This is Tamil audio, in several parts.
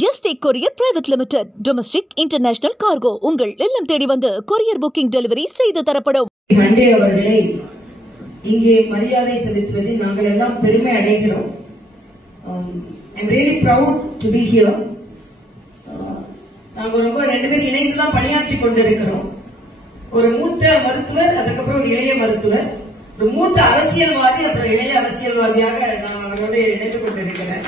Yesterday courier private limited domestic international cargo உங்கள் இல்லம் தேடி வந்து கொரியர் புக்கிங் டெலிவரி செய்து தரப்படும். மண்டே அவர்களை இங்கே மரியாதை செலுத்துவதில் நாங்கள் எல்லாம் பெருமை அடைகிறோம். I'm really proud to be here. நாங்கள் ரொம்ப ரெண்டு பேரும் இணைந்துதான் பணியாற்றி கொண்டிருக்கிறோம். ஒரு மூத்த மருத்துவர், அதுக்கப்புறம் ஒரு இளைய மருத்துவர், ஒரு மூத்த அரசியல்வாதி, அப்புறம் இளைய அரசியல்வாதியாக நான் அவரோட இணைந்து கொண்டிருக்கிறேன்.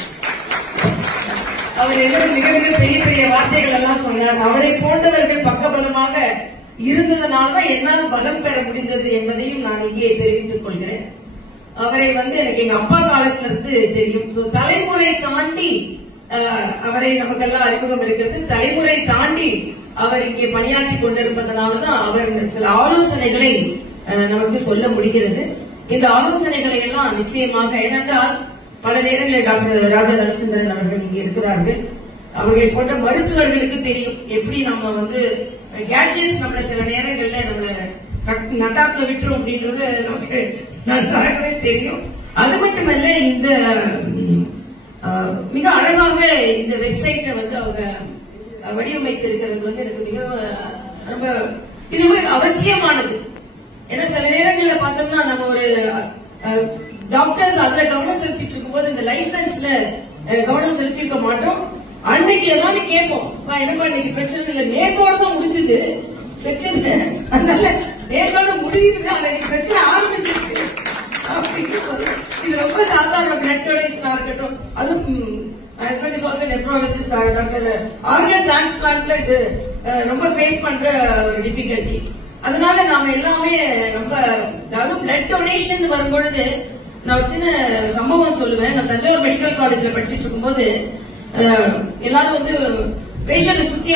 அவர் என்னோட மிக மிக பெரிய பெரிய வார்த்தைகள் எல்லாம் சொன்னார். அவரை போன்றவர்கள் பக்கபலமாக இருந்ததனால்தான் என்னால் பலம் பெற முடிந்தது என்பதையும் நான் இங்கே தெரிவித்துக் கொள்கிறேன். அவரை எனக்கு எங்க அப்பா காலத்துல இருந்து தெரியும். தலைமுறை தாண்டி அவரை நமக்கெல்லாம் அறிமுகம் இருக்கிறது. தலைமுறை தாண்டி அவர் இங்கே பணியாற்றி கொண்டிருப்பதனாலதான் அவர் சில ஆலோசனைகளை நமக்கு சொல்ல முடிகிறது. இந்த ஆலோசனைகளை எல்லாம் நிச்சயமாக ஏனென்றால் பல நேரங்களில் டாக்டர் ராஜா ரவிச்சந்திரன் அவர்கள் இங்கே இருக்கிறார்கள். அவர்கள் போன்ற மருத்துவர்களுக்கு தெரியும் எப்படி நம்ம கேட்ஜெட்ஸ் நம்மள சில நேரங்கள்ல நம்மள நட்டாத்துல விட்டுரும் அப்படின்றது நமக்கு நன்றாகவே தெரியும். அது மட்டுமல்ல, இந்த மிக அழகாக இந்த வெப்சைட்டை அவங்க வடிவமைத்திருக்கிறது எனக்கு மிக ரொம்ப இது அவசியமானது. ஏன்னா சில நேரங்களில் பார்த்தோம்னா நம்ம ஒரு டாக்டர்ஸ் அதுல கவனம் செலுத்திட்டு இருக்கும்போது இந்த லைசன்ஸ்ல கவனம் செலுத்திருக்க மாட்டோம். அன்னைக்கு ஏதாவது கேட்போம், எனக்கு இன்னைக்கு பிரச்சனை இல்லை, நேத்தோட தான் முடிஞ்சது பிரச்சனை, அதனால நேத்தோட முடியுது, அன்னைக்கு பிரச்சனை ஆரம்பிச்சிருக்கு அப்படின்னு சொல்லுவோம். இது ரொம்ப சாதாரண பிளட் டொனேஷனா இருக்கட்டும், அதுவும் husband is also nephrologist, doctor organ டிரான்ஸ்பிளான்ட்ல இது ரொம்ப ஃபேஸ் பண்ற ஒரு டிஃபிகல்டி. அதனால நாம எல்லாமே ரொம்ப, அதாவது பிளட் டொனேஷன் வரும்பொழுது நான் ஒரு சின்ன சம்பவம் சொல்லுவேன். நான் தஞ்சாவூர் மெடிக்கல் காலேஜ்ல படிச்சுட்டு இருக்கும்போது எல்லாரும் பேஷண்ட் சுத்தி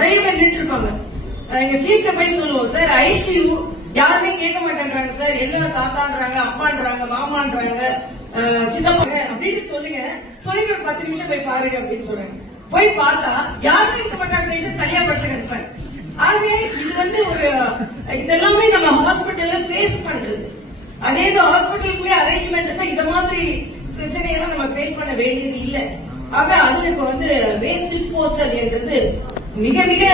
நிறைய பேர் நின்று இருப்பாங்க. எங்க சீஃப்ட போய் சொல்லுவோம், சார் ஐசியூ யாருமே கேட்க மாட்டேன்றாங்க சார், எல்லாம் தாத்தான்றாங்க, அப்பான்றாங்க, மாமான்றாங்க, சித்தப்பாங்க அப்படின்னு சொல்லுங்க, சொல்லுங்க ஒரு 10 நிமிஷம் போய் பாருங்க அப்படின்னு சொல்றாங்க. போய் பார்த்தா யாருமே இருக்க மாட்டாங்க, பேஷண்ட் தனியா படுத்து கிடப்பாங்க. ஆகவே இது ஒரு இதெல்லாமே நம்ம ஹாஸ்பிட்டல்ல ஃபேஸ் பண்றது. அதே ஹாஸ்பிட்டலுக்குள்ளே அரேஞ்ச்மெண்ட் இந்த மாதிரி பிரச்சனையெல்லாம் நம்ம ஃபேஸ் பண்ண வேண்டியது இல்லை. ஆக அதுல இப்ப வேஸ்ட் டிஸ்போசல் என்றது மிக மிக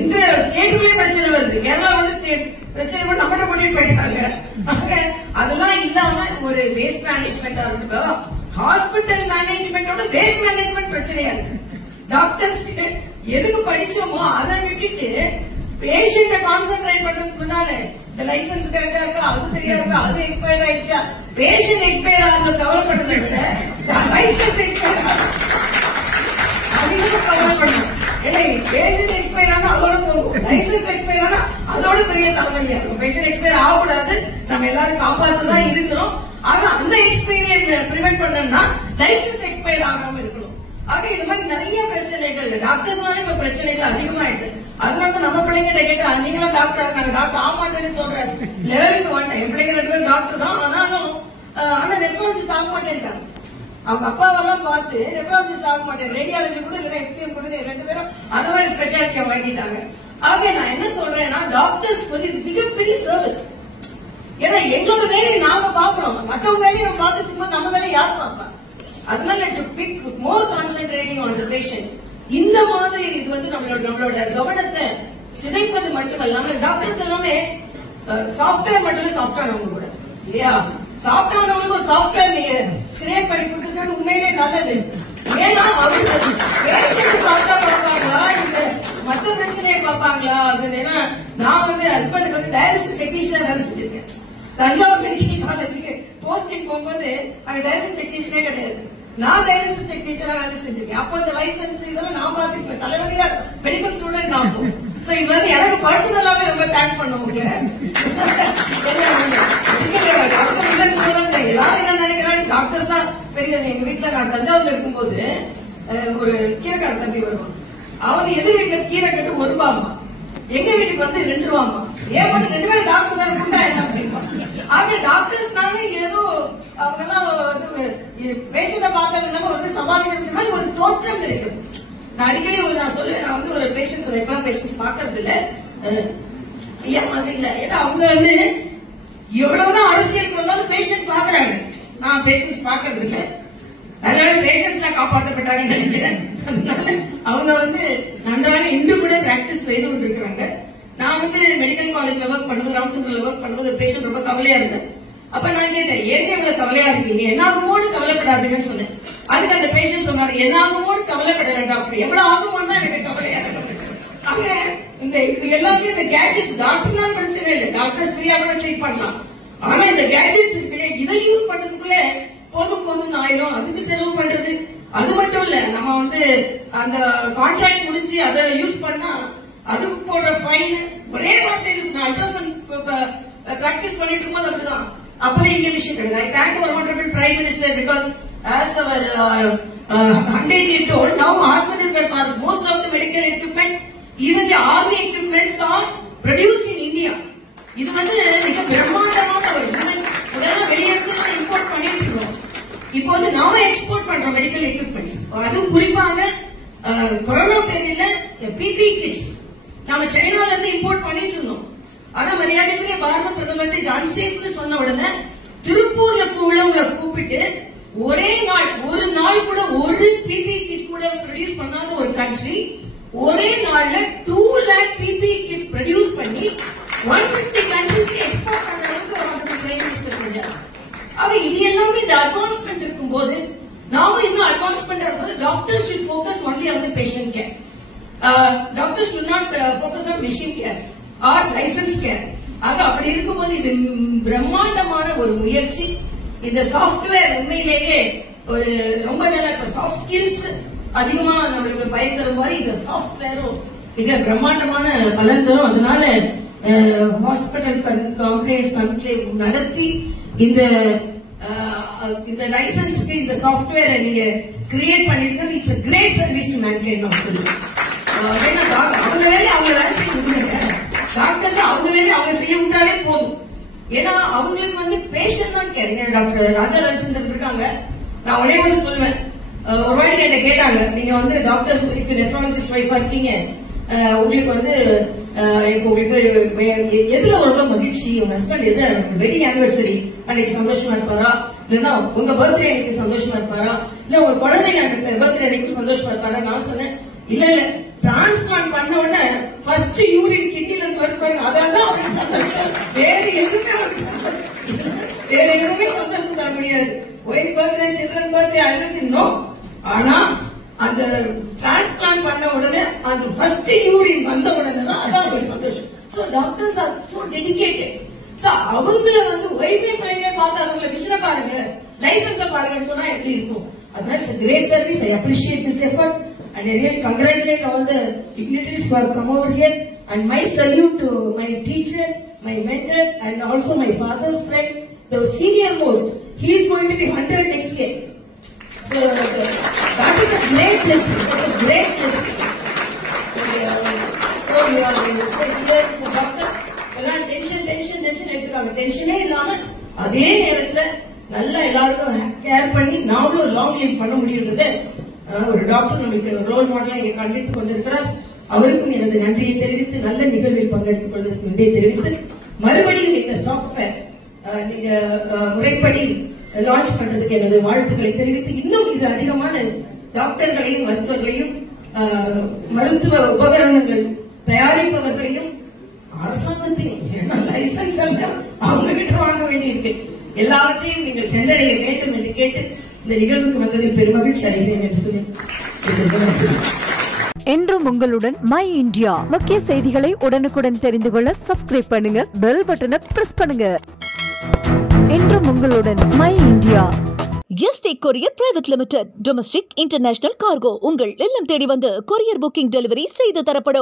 இந்த ஸ்டேட்டுக்குள்ளே பிரச்சனை வருது. கேரளா பிரச்சனை கூட நம்மகிட்ட கொண்டுட்டு போயிட்டாங்க. ஆக அதெல்லாம் இல்லாம ஒரு வேஸ்ட் மேனேஜ்மெண்டா இருக்கட்டும், ஹாஸ்பிட்டல் மேனேஜ்மெண்டோட வேஸ்ட் மேனேஜ்மெண்ட் பிரச்சனையா இருக்கு. டாக்டர்ஸ் எதுக்கு படிச்சோமோ அதை விட்டுட்டு பேஷண்ட கான்சென்ட்ரேட் பண்றதுக்கு முன்னால இந்த லைசன்ஸ் கரெக்டா இருக்கா, அது சரியா இருக்கா, அது எக்ஸ்பயர் ஆயிடுச்சா, பேஷண்ட் எக்ஸ்பயர் ஆகுது கவலைப்படுறதை விட லைசன்ஸ் எக்ஸ்பயர் அதிகமா கவலைப்படணும். ஏன்னா பேஷண்ட் எக்ஸ்பயர் ஆனா அதோட போகும், லைசன்ஸ் எக்ஸ்பயர் ஆனா அதோட பெரிய தலைவலியா இருக்கும். பேஷண்ட் எக்ஸ்பயர் ஆகக்கூடாது, நம்ம எல்லாரும் காப்பாற்றுதான் இருக்கிறோம். ஆக அந்த எக்ஸ்பீரியன்ஸ் பிரிவென்ட் பண்ணணும்னா லைசன்ஸ் எக்ஸ்பயர் ஆகாம இருக்கணும். ஆக இது மாதிரி நிறைய பிரச்சனைகள் டாக்டர்ஸ்னால இப்ப பிரச்சனைகள் அதிகமாயிட்டு, அதனால நம்ம பிள்ளைங்கிட்ட கேட்டா நீங்களும் டாக்டர், நாங்க டாக்டர் ஆமாட்டேன்னு சொல்ற லெவலுக்கு வந்துட்டேன். என் பிள்ளைங்க 2 பேரும் டாக்டர் தான், ஆனா நெப்ராலஜிஸ்ட் ஆக மாட்டேன்ட்டாங்க. அவங்க அப்பாவெல்லாம் பார்த்து நெப்ராலஜிஸ்ட் ஆக மாட்டேன், ரேடியாலஜி கூட இல்லைன்னா எக்ஸ்பிஎம் கூட 2 பேரும் அந்த மாதிரி ஸ்பெஷாலிட்டியா வாங்கிட்டாங்க. ஆக நான் என்ன சொல்றேன்னா, டாக்டர்ஸ் இது மிகப்பெரிய சர்வீஸ். ஏன்னா எங்களோட வேலையை நாம பாக்குறோம், மற்றவங்க வேலையை நம்ம பார்த்துட்டு இருக்கும்போது நம்ம வேலையை யார் பார்ப்பா? அதனால to be more concentrating on the patient. இந்த மாதிரி இது நம்மளோட கவனத்தை சிதைப்பது மட்டுமல்லாம டாக்டர்ஸ் எல்லாமே சாஃப்ட்வேர் மட்டும் சாஃப்ட்வேர் கூட இல்லையா, சாஃப்ட்வேர் ஒரு சாஃப்ட்வேர் நீங்க கிரியேட் பண்ணி கொடுத்துருக்கிறது உண்மையிலே நல்லது. ஏன்னா அவருக்கு சாஃப்ட்வேர் பார்ப்பாங்களா, இந்த மற்ற பிரச்சனையை பார்ப்பாங்களா? அது ஏன்னா நான் ஹஸ்பண்டுக்கு டயாலிசிஸ் டெக்னீஷியனா வேலை செஞ்சிருக்கேன். தஞ்சாவூர் மெடிக்கல் காலேஜுக்கு போஸ்டிங் போகும்போது அங்க டயாலிசிஸ் டெக்னீஷியனே கிடையாது, நான் டயாலிசிஸ் டெக்னீஷியனா வேலை செஞ்சிருக்கேன். அப்போ இந்த லைசன்ஸ் இதெல்லாம் நான் பார்த்துருக்கேன். தலைவலியா மெடிக்கல் ஸ்டூடெண்ட் நான். இது எனக்கு பர்சனலாவே ரொம்ப தேங்க் பண்ணுவோம். எல்லாரும் என்ன நினைக்கிறாங்க, டாக்டர்ஸ் தான் பெரிய. எங்க வீட்டுல நான் தஞ்சாவூர்ல இருக்கும்போது ஒரு கீரைக்கார தம்பி வருவான். அவங்க எதிர் வீட்டுல கீரை கட்டு 1 ரூபாமா, எங்க வீட்டுக்கு 2 ரூபாமா. ஏன் மட்டும் 2 பேரும் டாக்டர் தானே கூட்டா என்ன அப்படின்னா. ஆக டாக்டர்ஸ்னால ஏதோ அவங்க பேஷண்ட பார்க்கறது இல்லாம சமாளிக்கிறது மாதிரி ஒரு தோற்றம் இருக்குது. நான் அடிக்கடி நான் சொல்லுவேன், நான் ஒரு பேஷண்ட்ஸ் எப்பலாம் பேஷண்ட்ஸ் பாக்குறது இல்ல, ஏன் மாதிரி இல்ல. ஏன்னா அவங்க எவ்வளவுதான் அரசியலுக்கு வந்தாலும் பேஷண்ட் பாக்குறாங்க, நான் பேஷண்ட்ஸ் பாக்குறது இல்ல. அதனால பேஷண்ட்ஸ் காப்பாற்றப்பட்டாங்கன்னு நினைக்கிறேன். அதனால அவங்க நன்றாக இன்று கூட பிராக்டிஸ் செய்து கொண்டிருக்கிறாங்க. நான் மெடிக்கல் காலேஜ்ல ஒர்க் பண்ணும்போது, ராமச்சந்திரன்ல ஒர்க் பண்ணும்போது பேஷண்ட் ரொம்ப கவலையா இருந்தேன். அப்ப நான் கேட்டேன், ஏன் இவ்வளவு கவலையா இருக்கீங்க, என்னாகுமோடு கவலைப்படாதீங்கன்னு சொன்னேன். அதுக்கு அந்த பேஷண்ட் சொன்னாரு, என்னாகுமோடு கவலைப்படல டாக்டர், எவ்வளவு ஆகுமோன்னு தான் எனக்கு கவலையா இருக்கு. அங்க இது எல்லாமே இந்த கேட்ஜெட்ஸ் டாக்டர்லாம் பிரச்சனை இல்லை, டாக்டர்ஸ் ஃப்ரீயா கூட ட்ரீட் பண்ணலாம். ஆனா இந்த கேட்ஜெட்ஸ் இருக்கு, இதை யூஸ் பண்றதுக்குள்ள போதும் ஆயிரும், அதுக்கு செலவு பண்றது. அது மட்டும் இல்ல, நம்ம அந்த கான்ட்ராக்ட் முடிஞ்சு அதை யூஸ் பண்ணா அதுக்கு போடுற ஃபைன் ஒரே வார்த்தை. அல்ட்ராசவுண்ட் பிராக்டிஸ் பண்ணிட்டு இருக்கும்போது அப்படிதான். அப்பவே இங்க விஷயம் கிடையாது. I thank our honorable Prime Minister because as our Handeji told, now Atmanirbhar, most of the medical equipments, even the army equipments are produced in India. இது மிக பிரம்மாண்டமான ஒரு இதெல்லாம் வெளியிடத்துல இம்போர்ட் பண்ணிட்டு இருக்கோம். இப்போ நாம எக்ஸ்போர்ட் பண்றோம் மெடிக்கல் எக்யூப்மெண்ட்ஸ். அதுவும் குறிப்பாக கொரோனா பீரியட்ல பிபி கிட்ஸ் நாம சைனால இருந்து இம்போர்ட் பண்ணிட்டு இருந்தோம். ஆனா மரியாதைக்குரிய பாரத பிரதமர் இது அன்சேஃப்னு சொன்ன உடனே திருப்பூர்ல உள்ளவங்களை கூப்பிட்டு ஒரு நாள் கூட ஒரு பிபி கிட் கூட ப்ரொடியூஸ் பண்ணாத ஒரு கண்ட்ரி ஒரே நாள்ல 2 lakh பிபி கிட்ஸ் ப்ரொடியூஸ் பண்ணி 150 கண்ட்ரிஸ்க்கு எக்ஸ்போர்ட் பண்ற அளவுக்கு ஒரு பிரைம் மினிஸ்டர் செஞ்சார். இது எல்லாமே இந்த அட்வான்ஸ்மெண்ட் இருக்கும்போது நாம இன்னும் அட்வான்ஸ்மெண்ட் இருக்கும்போது doctors should focus only on the patient care. Doctors should not focus on machine care or license care. அப்படி இருக்கும்போது இது பிரம்மாண்டமான ஒரு முயற்சி. இந்த சாஃப்ட்வேர் உண்மையிலேயே ஒரு ரொம்ப நல்ல சாஃப்ட் ஸ்கில்ஸ் அதிகமா நம்மளுக்கு பயன் தரும் மாதிரி இந்த சாஃப்ட்வேரும் மிக பிரம்மாண்டமான பலன் தரும். அதனால ஹாஸ்பிட்டல் கம்ப்ளைண்ட்ஸ் கன்க்ளேவ் நடத்தி இந்த லைசன்ஸ்க்கு இந்த சாஃப்ட்வேரை நீங்க கிரியேட் பண்ணிருக்கிறது it's a great service to mankind. அவங்க வேலை அவங்க வேலை செய்ய முடியுங்க. டாக்டர்ஸ் அவங்க வேலை அவங்க செய்ய விட்டாலே போதும். ஏன்னா அவங்களுக்கு பேஷண்ட் தான் கேருங்க. டாக்டர் ராஜா ரவிச்சந்திரன் இருக்காங்க. நான் ஒரே ஒன்று சொல்லுவேன். ஒரு வாட்டி என்ன கேட்டாங்க, நீங்க டாக்டர்ஸ் நெஃப்ராலஜிஸ்ட் வைஃபா இருக்கீங்க, உங்களுக்கு இப்போ உங்களுக்கு எதுல ஒரு மகிழ்ச்சி, உங்க ஹஸ்பண்ட் எது வெட்டிங் ஆனிவர்சரி அன்னைக்கு சந்தோஷமா இருப்பாரா, இல்லன்னா உங்க பர்த்டே அன்னைக்கு சந்தோஷமா இருப்பாரா, இல்ல உங்க குழந்தைங்க பர்த்டே அன்னைக்கு சந்தோஷமா இருப்பாரா? நான் சொன்னேன், இல்ல டிரான்ஸ்பிளான்ட் பண்ண உடனே ஃபர்ஸ்ட் யூரின் கிட்டில இருந்து வருவாங்க, அதான் அவருக்கு சந்தோஷம். வேற எதுவுமே சந்தோஷம் தர முடியாது. Wife birthday, children birthday, anniversary no. ஆனா அந்த டிரான்ஸ்பிளான்ட் பண்ண உடனே அந்த ஃபர்ஸ்ட் யூரின் வந்த உடனே தான் அதான் அவங்களுக்கு சந்தோஷம். So doctors are so dedicated. So அவங்கள ஒய்ஃபே பிள்ளைங்க பார்த்து அவங்கள விஷய பாருங்க, லைசன்ஸ பாருங்க சொன்னா எப்படி இருக்கும்? அதனால it's a great service. I appreciate this effort and I really congratulate all the dignitaries who have come over here, and my salute to my teacher, my mentor, and also my father's friend, the senior most. He is going to be 100 next year. So that is a great blessing. That is great blessing. So we are doctor எல்லாம் டென்ஷன் எடுத்துக்காங்க. டென்ஷனே இல்லாம அதே நேரத்துல நல்லா எல்லாருக்கும் கேர் பண்ணி நாமளும் லாங் லிவ் பண்ண முடியுது. ஒரு டாக்டர் நமக்கு ரோல் மாடலா இங்க கண்டித்து கொண்டிருக்கிறார். அவருக்கும் எனது நன்றியை தெரிவித்து, நல்ல நிகழ்வில் பங்கெடுத்துக் கொள்வதற்கு நன்றியை தெரிவித்து, மறுபடியும் இந்த சாஃப்ட்வேர் நீங்க முறைப்படி லான்ச் பண்றதுக்கு எனது வாழ்த்துக்களை தெரிவித்து, இன்னும் இது அதிகமான டாக்டர்களையும் மருத்துவர்களையும் மருத்துவ உபகரணங்கள் தயாரிப்பவர்களையும் அரசாங்கத்தையும் லைசன்ஸ் எல்லாம் அவங்க கிட்ட வாங்க வேண்டியிருக்கு. எல்லாவற்றையும் நீங்கள் சென்றடைய வேண்டும் என்று கேட்டு இந்த நிகழ்வுக்கு வந்ததில் பெருமகிழ்ச்சி அடைகிறேன் என்று சொல்லி என்றும் உங்களுடன் மை இந்தியா. முக்கிய செய்திகளை உடனுக்குடன் தெரிந்து கொள்ள சப்ஸ்கிரைப் பண்ணுங்க, பெல் பட்டனை பிரஸ் பண்ணுங்க. என்றும் உங்களுடன் my India. Yesterday courier private limited. Domestic international cargo உங்கள் இல்லம் தேடி வந்து கொரியர் புக்கிங் டெலிவரி செய்து தரப்படும்.